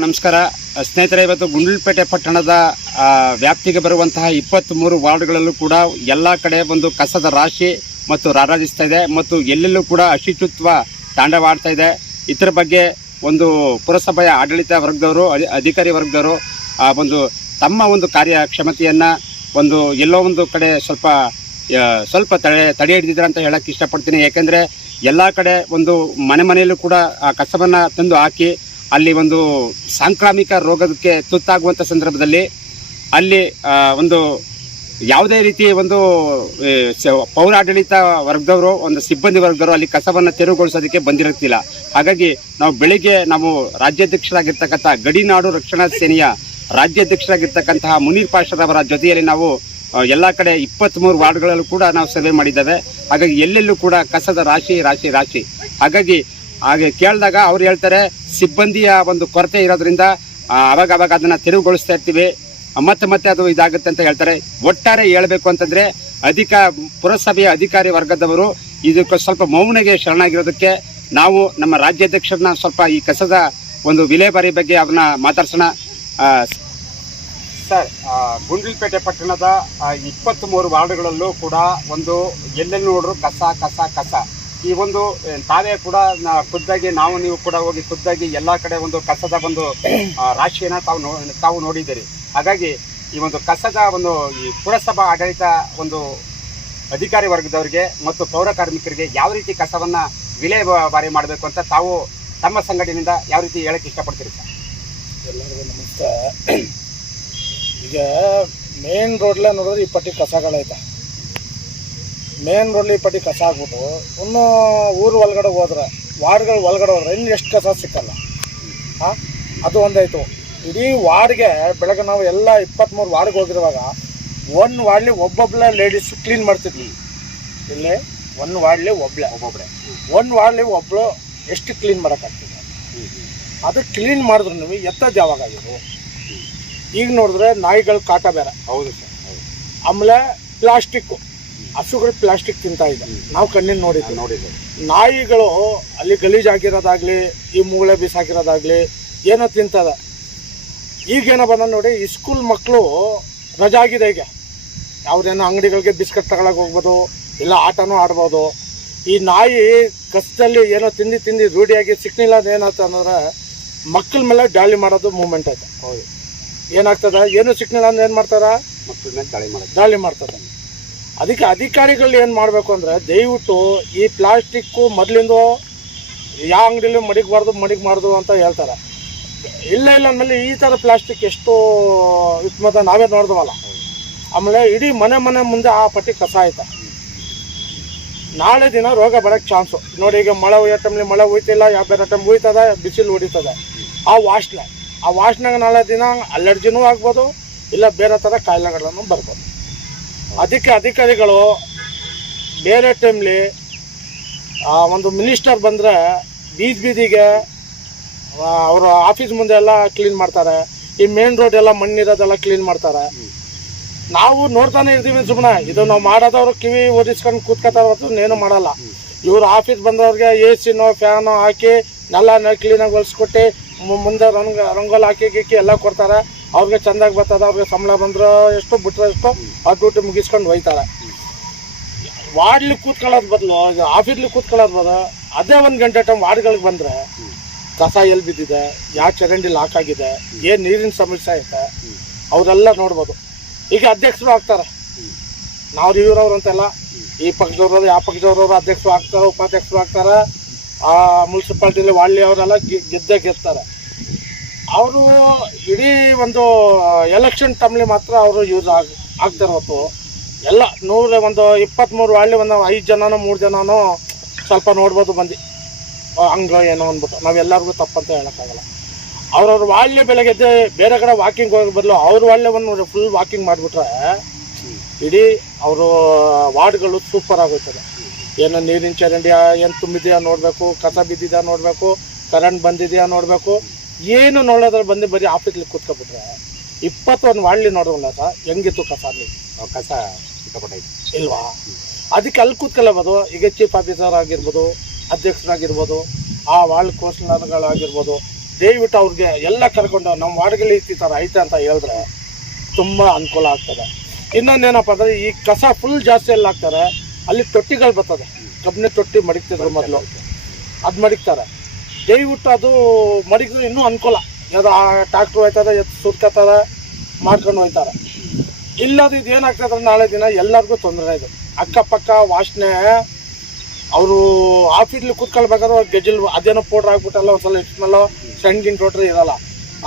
ನಮಸ್ಕಾರ ಸ್ನೇಹಿತರೆ, ಇವತ್ತು ಗುಂಡ್ಲುಪೇಟೆ ಪಟ್ಟಣದ ವ್ಯಾಪ್ತಿಗೆ ಬರುವಂತಹ 23 ವಾರ್ಡ್ಗಳಲ್ಲೂ ಕೂಡ ಎಲ್ಲ ಕಡೆ ಒಂದು ಕಸದ ರಾಶಿ ಮತ್ತು ರಾರಾಜಿಸ್ತಾ ಇದೆ ಮತ್ತು ಎಲ್ಲೆಲ್ಲೂ ಕೂಡ ಅಶುಚಿತ್ವ ತಾಂಡವಾಡ್ತಾ ಇದೆ. ಇದರ ಬಗ್ಗೆ ಒಂದು ಪುರಸಭೆಯ ಆಡಳಿತ ವರ್ಗದವರು, ಅಧಿಕಾರಿ ವರ್ಗದವರು ಒಂದು ತಮ್ಮ ಒಂದು ಕಾರ್ಯಕ್ಷಮತೆಯನ್ನು ಒಂದು ಎಲ್ಲೋ ಒಂದು ಕಡೆ ಸ್ವಲ್ಪ ತಡೆ ಹಿಡಿದಿದ್ದಾರೆ ಅಂತ ಹೇಳಕ್ಕೆ ಇಷ್ಟಪಡ್ತೀನಿ. ಯಾಕೆಂದರೆ ಎಲ್ಲ ಕಡೆ ಒಂದು ಮನೆಯಲ್ಲೂ ಕೂಡ ಆ ಕಸವನ್ನು ತಂದು ಹಾಕಿ ಅಲ್ಲಿ ಒಂದು ಸಾಂಕ್ರಾಮಿಕ ರೋಗಕ್ಕೆ ತುತ್ತಾಗುವಂಥ ಸಂದರ್ಭದಲ್ಲಿ ಅಲ್ಲಿ ಒಂದು ಯಾವುದೇ ರೀತಿ ಒಂದು ಪೌರಾಡಳಿತ ವರ್ಗದವರು, ಒಂದು ಸಿಬ್ಬಂದಿ ವರ್ಗದವರು ಅಲ್ಲಿ ಕಸವನ್ನು ತೆರವುಗೊಳಿಸೋದಕ್ಕೆ ಬಂದಿರುತ್ತಿಲ್ಲ. ಹಾಗಾಗಿ ನಾವು ರಾಜ್ಯಾಧ್ಯಕ್ಷರಾಗಿರ್ತಕ್ಕಂಥ ಗಡಿನಾಡು ರಕ್ಷಣಾ ಸೇನೆಯ ರಾಜ್ಯಾಧ್ಯಕ್ಷರಾಗಿರ್ತಕ್ಕಂತಹ ಮುನೀರ್ ಪಾಷರವರ ಜೊತೆಯಲ್ಲಿ ನಾವು ಎಲ್ಲ ಕಡೆ 23 ವಾರ್ಡ್ಗಳಲ್ಲೂ ಕೂಡ ನಾವು ಸರ್ವೆ ಮಾಡಿದ್ದೇವೆ. ಹಾಗಾಗಿ ಎಲ್ಲೆಲ್ಲೂ ಕೂಡ ಕಸದ ರಾಶಿ. ಹಾಗೆ ಕೇಳಿದಾಗ ಅವ್ರು ಹೇಳ್ತಾರೆ, ಸಿಬ್ಬಂದಿಯ ಒಂದು ಕೊರತೆ ಇರೋದ್ರಿಂದ ಅವಾಗ ಅದನ್ನು ತೆರವುಗೊಳಿಸ್ತಾ ಇರ್ತೀವಿ, ಮತ್ತೆ ಅದು ಇದಾಗುತ್ತೆ ಅಂತ ಹೇಳ್ತಾರೆ. ಒಟ್ಟಾರೆ ಹೇಳಬೇಕು ಅಂತಂದರೆ ಪುರಸಭೆಯ ಅಧಿಕಾರಿ ವರ್ಗದವರು ಇದಕ್ಕೆ ಸ್ವಲ್ಪ ಮೌನಿಗೆ ಶರಣಾಗಿರೋದಕ್ಕೆ ನಾವು ನಮ್ಮ ರಾಜ್ಯಾಧ್ಯಕ್ಷರನ್ನ ಸ್ವಲ್ಪ ಈ ಕಸದ ಒಂದು ವಿಲೇವಾರಿ ಬಗ್ಗೆ ಅವ್ರನ್ನ ಮಾತಾಡ್ಸೋಣ. ಸರ್, ಗುಂಡ್ಲುಪೇಟೆ ಪಟ್ಟಣದ 23 ವಾರ್ಡ್ಗಳಲ್ಲೂ ಕೂಡ ಒಂದು ಎಲ್ಲೆಲ್ಲಿ ನೋಡ್ರು ಕಸ. ಈ ಒಂದು ತಾವೇ ಕೂಡ ಖುದ್ದಾಗಿ ನೀವು ಕೂಡ ಹೋಗಿ ಖುದ್ದಾಗಿ ಎಲ್ಲ ಕಡೆ ಒಂದು ಕಸದ ಒಂದು ರಾಶಿಯನ್ನು ತಾವು ನೋಡಿದ್ದೀರಿ. ಹಾಗಾಗಿ ಈ ಒಂದು ಕಸದ ಒಂದು ಈ ಪುರಸಭಾ ಆಡಳಿತ ಒಂದು ಅಧಿಕಾರಿ ವರ್ಗದವರಿಗೆ ಮತ್ತು ಪೌರ ಕಾರ್ಮಿಕರಿಗೆ ಯಾವ ರೀತಿ ಕಸವನ್ನು ವಿಲೇವಾರಿ ಮಾಡಬೇಕು ಅಂತ ತಾವು ತಮ್ಮ ಸಂಘಟನೆಯಿಂದ ಯಾವ ರೀತಿ ಹೇಳಕ್ಕೆ ಇಷ್ಟಪಡ್ತೀರಿ ಸರ್? ಎಲ್ಲರಿಗೂ ನಮಸ್ಕಾರ. ಈಗ ಮೇನ್ ರೋಡ್ಲೇ ನೋಡಿದ್ರೆ ಈ ಪಟ್ಟಿ ಕಸಗಳೈತೆ. ಮೇನ್ ರೋಡ್ಲಿ ಈ ಪಟ್ಟಿ ಕಸ ಆಗ್ಬಿಟ್ಟು ಇನ್ನು ಊರು ಒಳಗಡೆ ಹೋದ್ರೆ, ವಾರ್ಡ್ಗಳು ಒಳಗಡೆ ಹೋದ್ರೆ ಇನ್ನು ಎಷ್ಟು ಕಸ ಸಿಕ್ಕಲ್ಲ. ಅದು ಒಂದಾಯಿತು. ಇಡೀ ವಾರ್ಡ್ಗೆ ಬೆಳಗ್ಗೆ ನಾವು ಎಲ್ಲ 23 ವಾರ್ಡ್ಗೆ ಹೋಗಿರುವಾಗ ಒಂದು ವಾರ್ಡ್ಲಿ ಒಬ್ಬೊಬ್ಬಳ ಲೇಡೀಸ್ ಕ್ಲೀನ್ ಮಾಡ್ತಿದ್ವಿ. ಇಲ್ಲಿ ಒಂದು ವಾರ್ಡ್ಲಿ ಒಂದು ವಾರ್ಡ್ಲಿ ಒಬ್ಬಳು ಎಷ್ಟು ಕ್ಲೀನ್ ಮಾಡೋಕ್ಕಾಗ್ತದೆ? ಅದು ಕ್ಲೀನ್ ಮಾಡಿದ್ರು ನೀವು ಎತ್ತದ ಯಾವಾಗ ಆಗಿದ್ರು. ಈಗ ನೋಡಿದ್ರೆ ನಾಯಿಗಳು ಕಾಟ ಬೇರೆ. ಹೌದು ಸರ್. ಆಮೇಲೆ ಪ್ಲಾಸ್ಟಿಕ್ಕು, ಹಸುಗಳು ಪ್ಲಾಸ್ಟಿಕ್ ತಿಂತಾ ಇದೆ. ನಾವು ಕಣ್ಣಿನ ನೋಡಿದ್ವಿ. ನಾಯಿಗಳು ಅಲ್ಲಿ ಗಲೀಜಾಗಿರೋದಾಗಲಿ, ಈ ಮೂಳೆ ಬೀಸಾಕಿರೋದಾಗಲಿ ಏನೋ ತಿಂತದೆ. ಈಗೇನೋ ಬಂದ ನೋಡಿ, ಈ ಸ್ಕೂಲ್ ಮಕ್ಕಳು ರಜಾ ಆಗಿದೆ. ಈಗ ಯಾವುದೇನೋ ಅಂಗಡಿಗಳಿಗೆ ಬಿಸ್ಕೆಟ್ ತಗೊಳಕ್ಕೆ ಹೋಗ್ಬೋದು, ಇಲ್ಲ ಆಟನೂ ಆಡ್ಬೋದು. ಈ ನಾಯಿ ಕಸದಲ್ಲಿ ಏನೋ ತಿಂದು ರೂಢಿಯಾಗಿ ಸಿಕ್ನಿಲ್ಲ ಏನಾಗ್ತದೆ ಅಂದ್ರೆ ಮಕ್ಕಳ ಮೇಲೆ ದಾಳಿ ಮಾಡೋದು ಮೂಮೆಂಟ್ ಐತೆ. ಹೌದು. ಏನಾಗ್ತದೆ, ಏನು ಸಿಕ್ನಿಲ್ಲ ಅಂದ್ರೆ ಏನು ಮಾಡ್ತಾರ? ಮಕ್ಕಳ ಮೇಲೆ ದಾಳಿ ಮಾಡ್ತಾರೆ. ಅದಕ್ಕೆ ಅಧಿಕಾರಿಗಳು ಏನು ಮಾಡಬೇಕು ಅಂದರೆ, ದಯವಿಟ್ಟು ಈ ಪ್ಲಾಸ್ಟಿಕ್ಕು ಮೊದಲಿಂದ ಯಾವ ಅಂಗಡಿಲಿ ಮಡಿಗಬಾರ್ದು ಅಂತ ಹೇಳ್ತಾರೆ. ಇಲ್ಲ ಅಂದಮೇಲೆ ಈ ಥರ ಪ್ಲಾಸ್ಟಿಕ್ ಎಷ್ಟು ವಿಸ್ಮತ ನಾವೇ ನೋಡಿದ್ವಲ್ಲ. ಆಮೇಲೆ ಇಡೀ ಮನೆ ಮುಂದೆ ಆ ಪಟ್ಟಿ ಕಸ ಆಯ್ತಾ. ನಾಳೆ ದಿನ ರೋಗ ಬರೋಕ್ಕೆ ಚಾನ್ಸು ನೋಡಿ. ಈಗ ಮಳೆ ಹುಯ್ಯೋ ಟೈಮ್ಲಿ ಮಳೆ ಹುಯ್ತಿಲ್ಲ, ಯಾವ ಬೇರೆ ಟೈಮ್ ಹುಯ್ತದೆ, ಬಿಸಿಲು ಹೊಡಿತದೆ. ಆ ವಾಸನೆಗೆ ನಾಳೆ ದಿನ ಅಲರ್ಜಿನೂ ಆಗ್ಬೋದು, ಇಲ್ಲ ಬೇರೆ ಥರ ಕಾಯಿಲೆಗಳನ್ನು ಬರ್ಬೋದು. ಅದಕ್ಕೆ ಅಧಿಕಾರಿಗಳು ಬೇರೆ ಟೈಮ್ಲಿ ಒಂದು ಮಿನಿಸ್ಟರ್ ಬಂದರೆ ಬೀದಿಗೆ ಅವರು ಆಫೀಸ್ ಮುಂದೆ ಎಲ್ಲ ಕ್ಲೀನ್ ಮಾಡ್ತಾರೆ. ಈ ಮೇನ್ ರೋಡ್ ಎಲ್ಲ ಮಣ್ಣಿರೋದೆಲ್ಲ ಕ್ಲೀನ್ ಮಾಡ್ತಾರೆ. ನಾವು ನೋಡ್ತಾನೆ ಇರ್ತೀವಿ ಸುಮ್ಮನೆ. ಇದು ನಾವು ಮಾಡೋದವ್ರು ಕಿವಿ ಒದಿಸ್ಕೊಂಡು ಕೂತ್ಕೊತಾರೆ ಹೊತ್ತು ಏನೂ ಮಾಡಲ್ಲ. ಇವರು ಆಫೀಸ್ ಬಂದವ್ರಿಗೆ AC ಫ್ಯಾನು ಹಾಕಿ ನೆಲ ಕ್ಲೀನಾಗಿ ಹೊಲಿಸ್ಕೊಟ್ಟು ಮುಂದೆ ರಂಗೋಲಿ ಹಾಕಿ ಎಲ್ಲ ಕೊಡ್ತಾರೆ. ಅವ್ರಿಗೆ ಚೆಂದಾಗಿ ಬರ್ತದೆ. ಅವ್ರಿಗೆ ಸಂಬಳ ಬಂದ್ರೆ ಎಷ್ಟು ಬಿಟ್ಟರೆ ಎಷ್ಟು ಆ ಡ್ಯೂಟಿ ಮುಗಿಸ್ಕೊಂಡು ಹೋಯ್ತಾರೆ. ವಾರ್ಡ್ಲಿ ಕೂತ್ಕೊಳ್ಳೋದು ಬದಲು ಆಫೀಸ್ಲಿ ಕೂತ್ಕೊಳ್ಳೋದು ಬದಲು ಅದೇ 1 ಗಂಟೆ ಟೈಮ್ ವಾರ್ಡ್ಗಳಿಗೆ ಬಂದರೆ ಕಸ ಎಲ್ಲಿ ಬಿದ್ದಿದೆ, ಯಾವ ಚರಂಡಿ ಲಾಕ್ ಆಗಿದೆ, ಏನು ನೀರಿನ ಸಮಸ್ಯೆ ಐತೆ, ಅವರೆಲ್ಲ ನೋಡ್ಬೋದು. ಈಗ ಅಧ್ಯಕ್ಷರು ಆಗ್ತಾರೆ. ನಾವು ಇವ್ರವ್ರು ಅಂತೆಲ್ಲ ಈ ಪಕ್ಷದವ್ರವ್ರು ಯಾವ ಪಕ್ಷದವ್ರವ್ರು ಅಧ್ಯಕ್ಷರು ಆಗ್ತಾರೆ, ಉಪಾಧ್ಯಕ್ಷರು ಆಗ್ತಾರೆ. ಆ ಮುನ್ಸಿಪಾಲ್ಟಿಲಿ ವಾರ್ಡ್ಲಿ ಅವರೆಲ್ಲ ಗೆದ್ದಿರ್ತಾರೆ. ಅವರು ಇಡೀ ಒಂದು ಎಲೆಕ್ಷನ್ ಟೈಮ್ಲಿ ಮಾತ್ರ ಅವರು ಯೂಸ್ ಆಗ್ತಾರೆ ಹೊತ್ತು ಎಲ್ಲ 23 ವಾರ್ಡ್ಲಿ ಒಂದು 5 ಜನನೋ 3 ಜನನೋ ಸ್ವಲ್ಪ ನೋಡ್ಬೋದು ಬಂದು ಹಂಗೆ ಏನೋ ಅಂದ್ಬಿಟ್ಟು. ನಾವೆಲ್ಲರಿಗೂ ತಪ್ಪಂತ ಹೇಳೋಕ್ಕಾಗಲ್ಲ. ಅವ್ರವ್ರ ವಾರ್ಡ್ಲಿ ಬೆಳಗ್ಗೆ ಬೇರೆ ಕಡೆ ವಾಕಿಂಗ್ ಹೋಗೋ ಬದಲು ಅವ್ರ ವಾರ್ಡ್ಲೆ ಒಂದು ಫುಲ್ ವಾಕಿಂಗ್ ಮಾಡಿಬಿಟ್ರೆ ಇಡೀ ಅವರು ವಾರ್ಡ್ಗಳು ಸೂಪರ್ ಆಗೋಯ್ತದೆ. ಏನೋ ನೀರಿನ ಚರಂಡಿ ಏನು ತುಂಬಿದೆಯಾ ನೋಡಬೇಕು, ಕಸ ಬಿದ್ದಿದೆಯಾ ನೋಡಬೇಕು, ಕರೆಂಟ್ ಬಂದಿದೆಯಾ ನೋಡಬೇಕು. ಏನು ನೋಡೋದ್ರೆ ಬಂದು ಬರೀ ಆಫೀಸ್ಲಿ ಕೂತ್ಕೊಬಿಟ್ರೆ 21 ವಾರ್ಡ್ಲಿ ನೋಡೋಲ್ಲ ಸರ್. ಹೆಂಗಿತ್ತು ಕಸ ಸಿಕ್ಕಾಪಟ್ಟೈತಿ ಇಲ್ವಾ? ಅದಕ್ಕೆ ಅಲ್ಲಿ ಕೂತ್ಕೊಳ್ಳಬಹುದು. ಈಗ ಚೀಫ್ ಆಫೀಸರ್ ಆಗಿರ್ಬೋದು, ಅಧ್ಯಕ್ಷರಾಗಿರ್ಬೋದು, ಆ ವಾರ್ಡ್ ಕೌನ್ಸಿಲರ್ಗಳಾಗಿರ್ಬೋದು, ದಯವಿಟ್ಟು ಅವ್ರಿಗೆ ಎಲ್ಲ ಕರ್ಕೊಂಡು ನಮ್ಮ ವಾರ್ಡ್ಗಳಲ್ಲಿ ಈ ಥರ ಐತೆ ಅಂತ ಹೇಳಿದ್ರೆ ತುಂಬ ಅನುಕೂಲ ಆಗ್ತದೆ. ಇನ್ನೊಂದೇನಪ್ಪ ಅಂದರೆ ಈ ಕಸ ಫುಲ್ ಜಾಸ್ತಿ ಎಲ್ಲ ಹಾಕ್ತಾರೆ, ಅಲ್ಲಿ ತೊಟ್ಟಿಗಳು ಬರ್ತದೆ, ಕಬ್ಬಿನ ತೊಟ್ಟಿ ಮಡಿಕ್ತಿದ್ರು ಮೊದಲು, ಅದು ಮಡಿಕ್ತಾರೆ. ದಯವಿಟ್ಟು ಅದು ಮಡಿಕಿದ್ರೆ ಇನ್ನೂ ಅನುಕೂಲ. ಯಾವ್ದು ಟ್ಯಾಕ್ಟ್ರ್ ಹೋಯ್ತಾರೆ, ಸುರ್ಕತ್ತಾರೆ, ಮಾಡ್ಕೊಂಡು ಹೋಗ್ತಾರೆ. ಇಲ್ಲದು ಇದು ಏನಾಗ್ತದೆ ನಾಳೆ ದಿನ ಎಲ್ಲರಿಗೂ ತೊಂದರೆ. ಇದು ಅಕ್ಕಪಕ್ಕ ವಾಸನೆ, ಅವರು ಆಫೀಸ್ಲಿ ಕೂತ್ಕೊಳ್ಬೇಕಾದ್ರೆ ಗೆಜಲ್ ಅದೇನೋ ಪೌಡ್ರ್ ಹಾಕ್ಬಿಟ್ಟಲ್ಲ, ಒಂದ್ಸಲ ಸ್ಮೆಲ್ಲೋ ಸಣ್ಣ ಟೋಟ್ರಿ ಇರಲ್ಲ.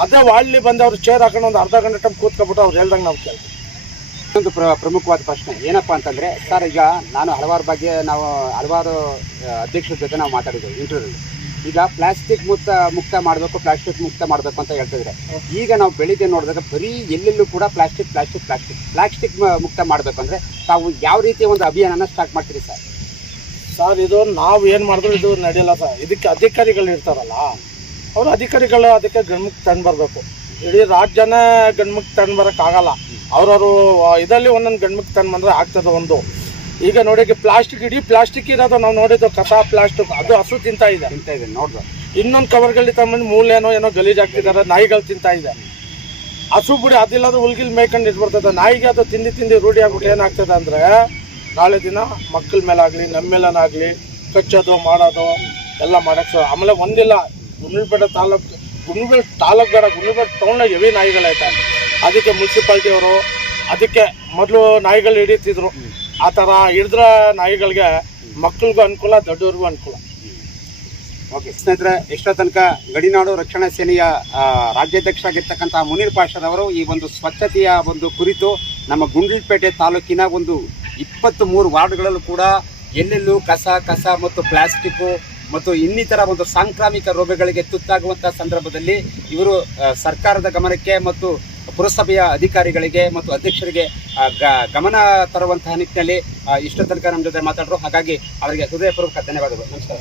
ಅದೇ ವಾಳ್ಲಿ ಬಂದು ಅವ್ರು ಚೇರ್ ಹಾಕೊಂಡು ಒಂದು ಅರ್ಧ ಗಂಟೆ ಟೈಮ್ ಕೂತ್ಕೊಬಿಟ್ಟು ಅವ್ರು ಹೇಳ್ದಂಗೆ ನಾವು ಕೇಳ್ತೀವಿ. ಒಂದು ಪ್ರಮುಖವಾದ ಪ್ರಶ್ನೆ ಏನಪ್ಪ ಅಂತಂದರೆ, ಸರ್ ಈಗ ನಾನು ಹಲವಾರು ಅಧ್ಯಕ್ಷರ ಜೊತೆ ನಾವು ಮಾತಾಡಿದ್ದೇವೆ ಇಂಟರ್ವ್ಯೂಲ್ಲಿ. ಈಗ ಪ್ಲಾಸ್ಟಿಕ್ ಮುಕ್ತ ಮಾಡಬೇಕು, ಪ್ಲಾಸ್ಟಿಕ್ ಮುಕ್ತ ಮಾಡಬೇಕು ಅಂತ ಹೇಳ್ತಿದ್ರೆ, ಈಗ ನಾವು ಬೆಳಿಗ್ಗೆ ನೋಡಿದಾಗ ಬರೀ ಎಲ್ಲೆಲ್ಲೂ ಕೂಡ ಪ್ಲಾಸ್ಟಿಕ್ ಮುಕ್ತ ಮಾಡಬೇಕು ಅಂದರೆ ತಾವು ಯಾವ ರೀತಿಯ ಒಂದು ಅಭಿಯಾನನ ಸ್ಟಾರ್ಟ್ ಮಾಡ್ತೀರಿ ಸರ್? ಸರ್ ಇದು ನಾವು ಏನು ಮಾಡಿದ್ರು ಇದು ನಡೆಯಲ್ಲ ಸರ್. ಇದಕ್ಕೆ ಅಧಿಕಾರಿಗಳು ಇರ್ತಾರಲ್ಲ, ಅವರು ಅಧಿಕಾರಿಗಳು ಅದಕ್ಕೆ ಗಣ್ಮುಖ ತಂದು ಬರಬೇಕು. ಇಡೀ ರಾಜ್ಯನೇ ಗಣ್ಮುಖ ತಂದು ಬರೋಕ್ಕಾಗಲ್ಲ. ಅವ್ರವರು ಇದರಲ್ಲಿ ಒಂದೊಂದು ಗಣ್ಮುಖ ತಂದು ಬಂದರೆ ಆಗ್ತದೆ. ಒಂದು ಈಗ ನೋಡಿ ಪ್ಲಾಸ್ಟಿಕ್, ಇಡೀ ಪ್ಲಾಸ್ಟಿಕ್ ಇರೋದು ನಾವು ನೋಡಿದ್ದು ಕಸ ಪ್ಲಾಸ್ಟಿಕ್, ಅದು ಹಸು ತಿಂತಾ ಇದೆ ನೋಡ್ದು. ಇನ್ನೊಂದು ಕವರ್ಗಳಲ್ಲಿ ತಗೊಂಡು ಮೂಲೇನೋ ಏನೋ ಗಲೀಜು ಹಾಕ್ತಿದ್ದಾರೆ, ನಾಯಿಗಳು ತಿಂತಾ ಇದೆ. ಹಸು ಬಿಡಿ ಅದಿಲ್ಲದು ಹುಲ್ಗಿಲ್ ಮೇಯ್ಕೊಂಡು ಇಟ್ಬಿಡ್ತದೆ. ನಾಯಿಗೆ ಅದು ತಿಂದು ರೂಢಿ ಆಗ್ಬಿಟ್ಟು ಏನಾಗ್ತದೆ ಅಂದರೆ ನಾಳೆ ದಿನ ಮಕ್ಕಳ ಮೇಲಾಗಲಿ ನಮ್ಮ ಮೇಲನಾಗಲಿ ಕಚ್ಚೋದು ಮಾಡೋದು ಎಲ್ಲ ಮಾಡೋಕ್ಕೆ. ಆಮೇಲೆ ಒಂದಿಲ್ಲ, ಗುಂಡ್ಲುಪೇಟೆ ತಾಲೂಕು ಬೇಡ, ಗುಂಡ್ಲುಪೇಟೆ ಟೌನ್ನಾಗ ಹೆವಿ ನಾಯಿಗಳಾಯ್ತಾ. ಅದಕ್ಕೆ ಮುನ್ಸಿಪಾಲ್ಟಿಯವರು ಅದಕ್ಕೆ ಮೊದಲು ನಾಯಿಗಳು ಹಿಡಿತಿದ್ರು. ಆ ಥರ ಹಿಡಿದ್ರ ನಾಯಿಗಳಿಗೆ ಮಕ್ಕಳಿಗೂ ಅನುಕೂಲ, ದೊಡ್ಡವ್ರಿಗೂ ಅನುಕೂಲ. ಓಕೆ ಸ್ನೇಹಿತರೆ, ಎಷ್ಟೋ ತನಕ ಗಡಿನಾಡು ರಕ್ಷಣಾ ಸೇನೆಯ ರಾಜ್ಯಾಧ್ಯಕ್ಷರಾಗಿರ್ತಕ್ಕಂಥ ಮುನೀರ್ ಪಾಷರವರು ಈ ಒಂದು ಸ್ವಚ್ಛತೆಯ ಒಂದು ಕುರಿತು ನಮ್ಮ ಗುಂಡ್ಲುಪೇಟೆ ತಾಲೂಕಿನ ಒಂದು 23 ವಾರ್ಡ್ಗಳಲ್ಲೂ ಕೂಡ ಎಲ್ಲೆಲ್ಲೂ ಕಸ ಮತ್ತು ಪ್ಲಾಸ್ಟಿಕ್ಕು ಮತ್ತು ಇನ್ನಿತರ ಒಂದು ಸಾಂಕ್ರಾಮಿಕ ರೋಗಗಳಿಗೆ ತುತ್ತಾಗುವಂಥ ಸಂದರ್ಭದಲ್ಲಿ ಇವರು ಸರ್ಕಾರದ ಗಮನಕ್ಕೆ ಮತ್ತು ಪುರಸಭೆಯ ಅಧಿಕಾರಿಗಳಿಗೆ ಮತ್ತು ಅಧ್ಯಕ್ಷರಿಗೆ ಗಮನ ತರುವಂತಹ ನಿಟ್ಟಿನಲ್ಲಿ ಇಷ್ಟೋ ತನಕ ನಮ್ಮ ಜೊತೆ ಮಾತಾಡರು. ಹಾಗಾಗಿ ಅವರಿಗೆ ಹೃದಯಪೂರ್ವಕ ಧನ್ಯವಾದಗಳು. ನಮಸ್ಕಾರ.